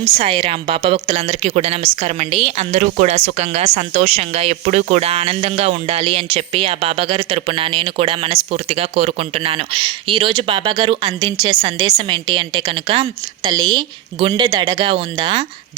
ఓం సాయిరామ్. బాబా భక్తులందరికీ కూడా నమస్కారం అండి. అందరూ కూడా సుఖంగా సంతోషంగా ఎప్పుడూ కూడా ఆనందంగా ఉండాలి అని చెప్పి ఆ బాబాగారి తరపున నేను కూడా మనస్ఫూర్తిగా కోరుకుంటున్నాను. ఈరోజు బాబాగారు అందించే సందేశం ఏంటి అంటే కనుక, తల్లి గుండె దడగా ఉందా,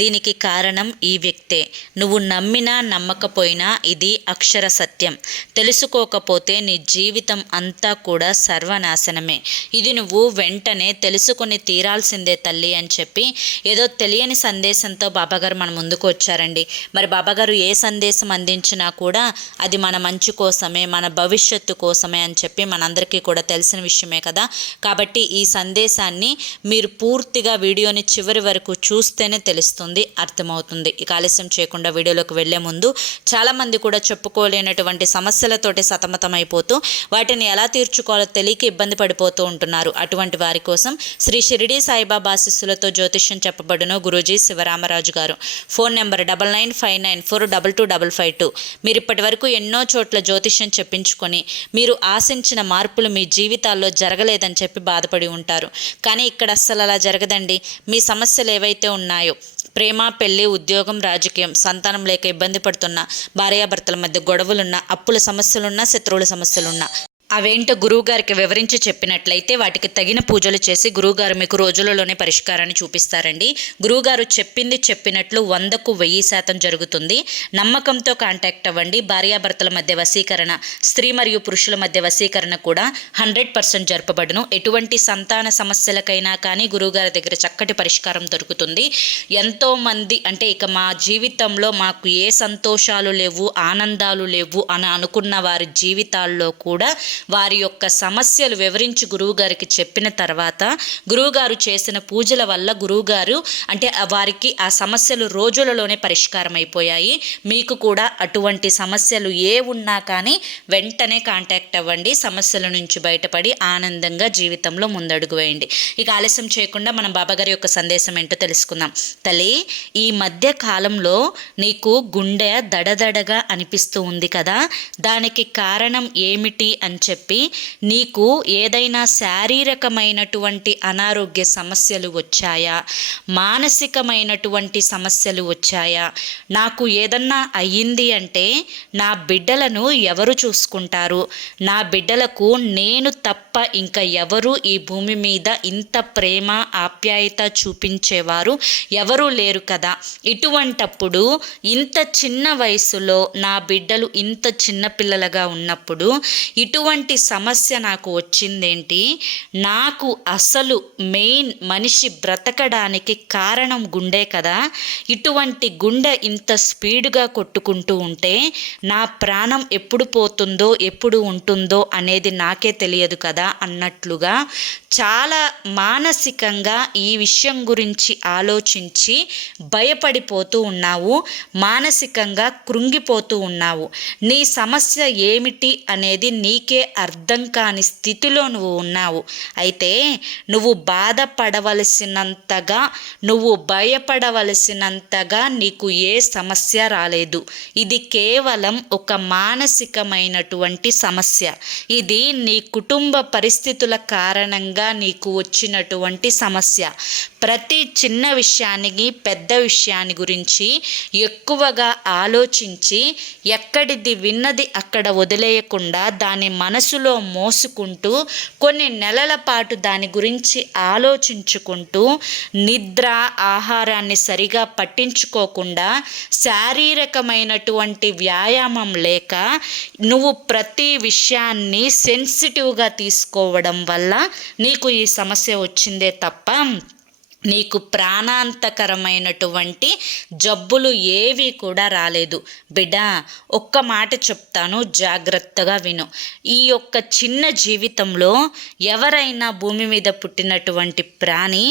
దీనికి కారణం ఈ వ్యక్తే. నువ్వు నమ్మినా నమ్మకపోయినా ఇది అక్షర సత్యం. తెలుసుకోకపోతే నీ జీవితం అంతా కూడా సర్వనాశనమే. ఇది నువ్వు వెంటనే తెలుసుకొని తీరాల్సిందే తల్లి అని చెప్పి ఏదో తెలియని సందేశంతో బాబాగారు మన ముందుకు వచ్చారండి. మరి బాబాగారు ఏ సందేశం అందించినా కూడా అది మన మంచి కోసమే, మన భవిష్యత్తు కోసమే అని చెప్పి మనందరికీ కూడా తెలిసిన విషయమే కదా. కాబట్టి ఈ సందేశాన్ని మీరు పూర్తిగా వీడియోని చివరి వరకు చూస్తేనే తెలుస్తుంది, అర్థమవుతుంది. ఇక ఆలస్యం చేయకుండా వీడియోలోకి వెళ్లే ముందు చాలామంది కూడా చెప్పుకోలేనటువంటి సమస్యలతోటి సతమతమైపోతూ వాటిని ఎలా తీర్చుకోవాలో తెలియక ఇబ్బంది పడిపోతూ ఉంటున్నారు. అటువంటి వారి కోసం శ్రీ షిరిడి సాయిబాబా ఆశీస్సులతో జ్యోతిష్యం చెప్పబడును గురూజీ శివరామరాజు గారు. Phone number 9959422552. మీరు ఇప్పటి వరకు ఎన్నో చోట్ల జ్యోతిష్యం చెప్పించుకొని మీరు ఆశించిన మార్పులు మీ జీవితాల్లో జరగలేదని చెప్పి బాధపడి ఉంటారు. కానీ ఇక్కడ అస్సలు అలా జరగదండి. మీ సమస్యలు ఏవైతే ఉన్నాయో, ప్రేమ, పెళ్లి, ఉద్యోగం, రాజకీయం, సంతానం లేక ఇబ్బంది పడుతున్న, భార్యాభర్తల మధ్య గొడవలున్నా, అప్పుల సమస్యలున్నా, శత్రువుల సమస్యలున్నా, అవేంటో గురువుగారికి వివరించి చెప్పినట్లయితే వాటికి తగిన పూజలు చేసి గురువుగారు మీకు రోజులలోనే పరిష్కారాన్ని చూపిస్తారండి. గురువుగారు చెప్పింది చెప్పినట్లు 100కు 1000% జరుగుతుంది. నమ్మకంతో కాంటాక్ట్ అవ్వండి. భార్యాభర్తల మధ్య వశీకరణ, స్త్రీ మరియు పురుషుల మధ్య వశీకరణ కూడా 100% జరపబడును. ఎటువంటి సంతాన సమస్యలకైనా కానీ గురువుగారి దగ్గర చక్కటి పరిష్కారం దొరుకుతుంది. ఎంతోమంది అంటే ఇక మా జీవితంలో మాకు ఏ సంతోషాలు లేవు, ఆనందాలు లేవు అని అనుకున్న వారి జీవితాల్లో కూడా వారి యొక్క సమస్యలు వివరించి గురువుగారికి చెప్పిన తర్వాత గురువుగారు చేసిన పూజల వల్ల గురువుగారు అంటే వారికి ఆ సమస్యలు రోజులలోనే పరిష్కారం అయిపోయాయి. మీకు కూడా అటువంటి సమస్యలు ఏ ఉన్నా కానీ వెంటనే కాంటాక్ట్ అవ్వండి. సమస్యల నుంచి బయటపడి ఆనందంగా జీవితంలో ముందడుగు వేయండి. ఇక ఆలస్యం చేయకుండా మనం బాబాగారి యొక్క సందేశం ఏంటో తెలుసుకుందాం. తల్లి, ఈ మధ్య కాలంలో నీకు గుండె దడదడగా అనిపిస్తూ ఉంది కదా, దానికి కారణం ఏమిటి అని చెప్పి నీకు ఏదైనా శారీరకమైనటువంటి అనారోగ్య సమస్యలు వచ్చాయా, మానసికమైనటువంటి సమస్యలు వచ్చాయా, నాకు ఏదన్నా అయ్యింది అంటే నా బిడ్డలను ఎవరు చూసుకుంటారు, నా బిడ్డలకు నేను తప్ప ఇంకా ఎవరు ఈ భూమి మీద ఇంత ప్రేమ ఆప్యాయత చూపించేవారు ఎవరూ లేరు కదా. ఇటువంటప్పుడు ఇంత చిన్న వయసులో నా బిడ్డలు ఇంత చిన్న పిల్లలుగా ఉన్నప్పుడు ఇటువంటి సమస్య నాకు వచ్చిందేంటి, నాకు అసలు మెయిన్ మనిషి బ్రతకడానికి కారణం గుండె కదా, ఇటువంటి గుండె ఇంత స్పీడ్గా కొట్టుకుంటూ ఉంటే నా ప్రాణం ఎప్పుడు పోతుందో ఎప్పుడు ఉంటుందో అనేది నాకే తెలియదు కదా అన్నట్లుగా చాలా మానసికంగా ఈ విషయం గురించి ఆలోచించి భయపడిపోతూ ఉన్నావు, మానసికంగా కృంగిపోతూ ఉన్నావు. నీ సమస్య ఏమిటి అనేది నీకే అర్థం కాని స్థితిలో నువ్వు ఉన్నావు. అయితే నువ్వు బాధపడవలసినంతగా, నువ్వు భయపడవలసినంతగా నీకు ఏ సమస్య రాలేదు. ఇది కేవలం ఒక మానసికమైనటువంటి సమస్య. ఇది నీ కుటుంబ పరిస్థితుల కారణంగా నీకు వచ్చినటువంటి సమస్య. ప్రతి చిన్న విషయానికి, పెద్ద విషయాన్ని గురించి ఎక్కువగా ఆలోచించి ఎక్కడిది విన్నది అక్కడ వదిలేయకుండా దాని మనసులో మోసుకుంటూ కొన్ని నెలల పాటు దాని గురించి ఆలోచించుకుంటూ నిద్ర, ఆహారాన్ని సరిగా పట్టించుకోకుండా, శారీరకమైనటువంటి వ్యాయామం లేక నువ్వు ప్రతి విషయాన్ని సెన్సిటివ్గా తీసుకోవడం వల్ల నీకు ఈ సమస్య వచ్చిందే తప్ప నీకు ప్రాణాంతకరమైనటువంటి జబ్బులు ఏవి కూడా రాలేదు. బిడ్డ, ఒక్క మాట చెప్తాను, జాగ్రత్తగా విను. ఈ యొక్క చిన్న జీవితంలో ఎవరైనా భూమి మీద పుట్టినటువంటి ప్రాణి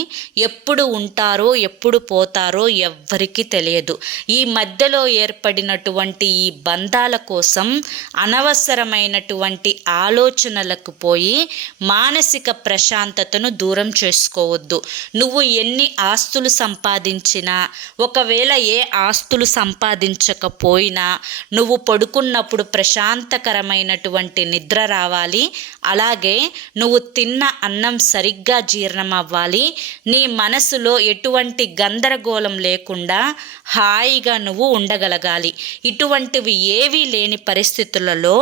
ఎప్పుడు ఉంటారో ఎప్పుడు పోతారో ఎవ్వరికీ తెలియదు. ఈ మధ్యలో ఏర్పడినటువంటి ఈ బంధాల కోసం అనవసరమైనటువంటి ఆలోచనలకు పోయి మానసిక ప్రశాంతతను దూరం చేసుకోవద్దు. నువ్వు ఎన్ని ఆస్తులు సంపాదించినా, ఒకవేళ ఏ ఆస్తులు సంపాదించకపోయినా నువ్వు పడుకున్నప్పుడు ప్రశాంతకరమైనటువంటి నిద్ర రావాలి. అలాగే నువ్వు తిన్న అన్నం సరిగ్గా జీర్ణం అవ్వాలి. నీ మనసులో ఎటువంటి గందరగోళం లేకుండా హాయిగా నువ్వు ఉండగలగాలి. ఇటువంటివి ఏవీ లేని పరిస్థితులలో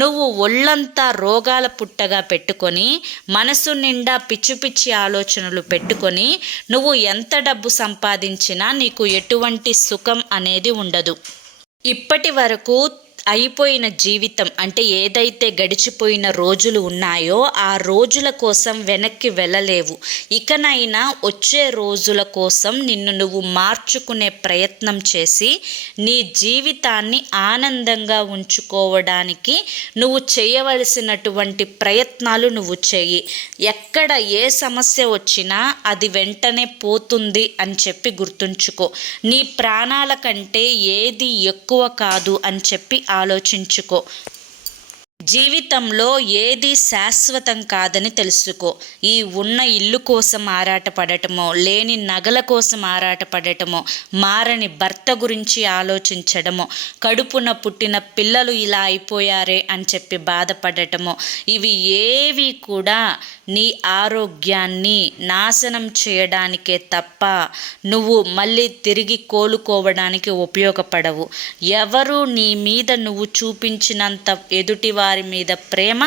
నువ్వు ఒళ్ళంతా రోగాల పుట్టగా పెట్టుకొని, మనసు నిండా పిచ్చి పిచ్చి ఆలోచనలు పెట్టుకొని నువ్వు ఎంత డబ్బు సంపాదించినా నీకు ఎటువంటి సుఖం అనేది ఉండదు. ఇప్పటి వరకు అయిపోయిన జీవితం అంటే ఏదైతే గడిచిపోయిన రోజులు ఉన్నాయో ఆ రోజుల కోసం వెనక్కి వెళ్ళలేవు. ఇకనైనా వచ్చే రోజుల కోసం నిన్ను నువ్వు మార్చుకునే ప్రయత్నం చేసి నీ జీవితాన్ని ఆనందంగా ఉంచుకోవడానికి నువ్వు చేయవలసినటువంటి ప్రయత్నాలు నువ్వు చేయి. ఎక్కడ ఏ సమస్య వచ్చినా అది వెంటనే పోతుంది అని చెప్పి గుర్తుంచుకో. నీ ప్రాణాల కంటే ఏది ఎక్కువ కాదు అని చెప్పి ఆలోచించుకో. జీవితంలో ఏది శాశ్వతం కాదని తెలుసుకో. ఈ ఉన్న ఇల్లు కోసం ఆరాటపడటమో, లేని నగల కోసం ఆరాటపడటమో, మారని భర్త గురించి ఆలోచించడమో, కడుపున పుట్టిన పిల్లలు ఇలా అయిపోయారే అని చెప్పి బాధపడటమో, ఇవి ఏవి కూడా నీ ఆరోగ్యాన్ని నాశనం చేయడానికే తప్ప నువ్వు మళ్ళీ తిరిగి కోలుకోవడానికి ఉపయోగపడవు. ఎవరు నీ మీద నువ్వు చూపించినంత ఎదుటి వారి మీద ప్రేమ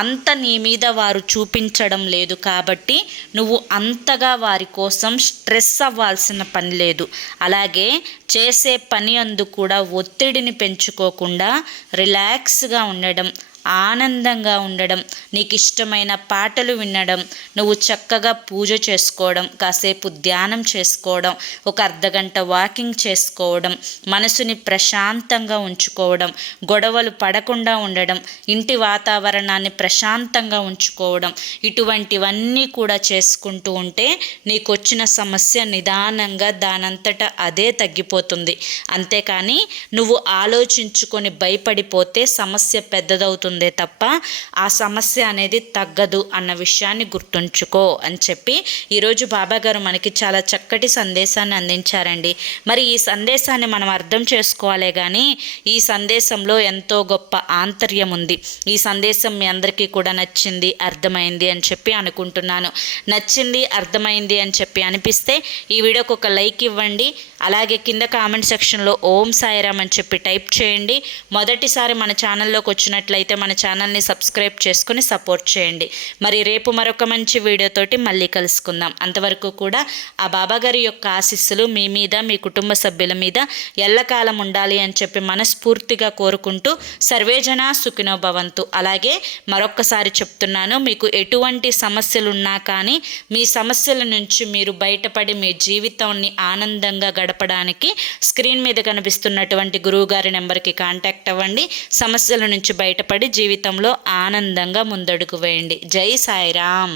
అంత నీ మీద వారు చూపించడం లేదు. కాబట్టి నువ్వు అంతగా వారి కోసం స్ట్రెస్ అవ్వాల్సిన పని లేదు. అలాగే చేసే పని అందు కూడా ఒత్తిడిని పెంచుకోకుండా రిలాక్స్గా ఉండడం, ఆనందంగా ఉండడం, నీకు ఇష్టమైన పాటలు వినడం, నువ్వు చక్కగా పూజ చేసుకోవడం, కాసేపు ధ్యానం చేసుకోవడం, ఒక అర్ధగంట వాకింగ్ చేసుకోవడం, మనసుని ప్రశాంతంగా ఉంచుకోవడం, గొడవలు పడకుండా ఉండడం, ఇంటి వాతావరణాన్ని ప్రశాంతంగా ఉంచుకోవడం, ఇటువంటివన్నీ కూడా చేసుకుంటూ ఉంటే నీకు వచ్చిన సమస్య నిదానంగా దానంతటా అదే తగ్గిపోతుంది. అంతేకాని నువ్వు ఆలోచించుకొని భయపడిపోతే సమస్య పెద్దదవుతుంది తప్ప ఆ సమస్య అనేది తగ్గదు అన్న విషయాన్ని గుర్తుంచుకో అని చెప్పి ఈరోజు బాబాగారు మనకి చాలా చక్కటి సందేశాన్ని అందించారండి. మరి ఈ సందేశాన్ని మనం అర్థం చేసుకోవాలే కానీ ఈ సందేశంలో ఎంతో గొప్ప ఆంతర్యం ఉంది. ఈ సందేశం మీ అందరికీ కూడా నచ్చింది, అర్థమైంది అని చెప్పి అనుకుంటున్నాను. నచ్చింది, అర్థమైంది అని చెప్పి అనిపిస్తే ఈ వీడియోకి ఒక లైక్ ఇవ్వండి. అలాగే కింద కామెంట్ సెక్షన్లో ఓం సాయిరామ్ అని చెప్పి టైప్ చేయండి. మొదటిసారి మన ఛానల్లోకి వచ్చినట్లయితే మన ఛానల్ని సబ్స్క్రైబ్ చేసుకుని సపోర్ట్ చేయండి. మరి రేపు మరొక మంచి వీడియోతోటి మళ్ళీ కలుసుకుందాం. అంతవరకు కూడా ఆ బాబాగారి యొక్క ఆశీస్సులు మీ మీద, మీ కుటుంబ సభ్యుల మీద ఎల్లకాలం ఉండాలి అని చెప్పి మనస్ఫూర్తిగా కోరుకుంటూ సర్వేజన సుఖినో భవంతు. అలాగే మరొక్కసారి చెప్తున్నాను, మీకు ఎటువంటి సమస్యలున్నా కానీ మీ సమస్యల నుంచి మీరు బయటపడి మీ జీవితాన్ని ఆనందంగా గడపడానికి స్క్రీన్ మీద కనిపిస్తున్నటువంటి గురువుగారి నెంబర్కి కాంటాక్ట్ అవ్వండి. సమస్యల నుంచి బయటపడి జీవితంలో ఆనందంగా ముందడుగు వేయండి. జై సాయిరామ్.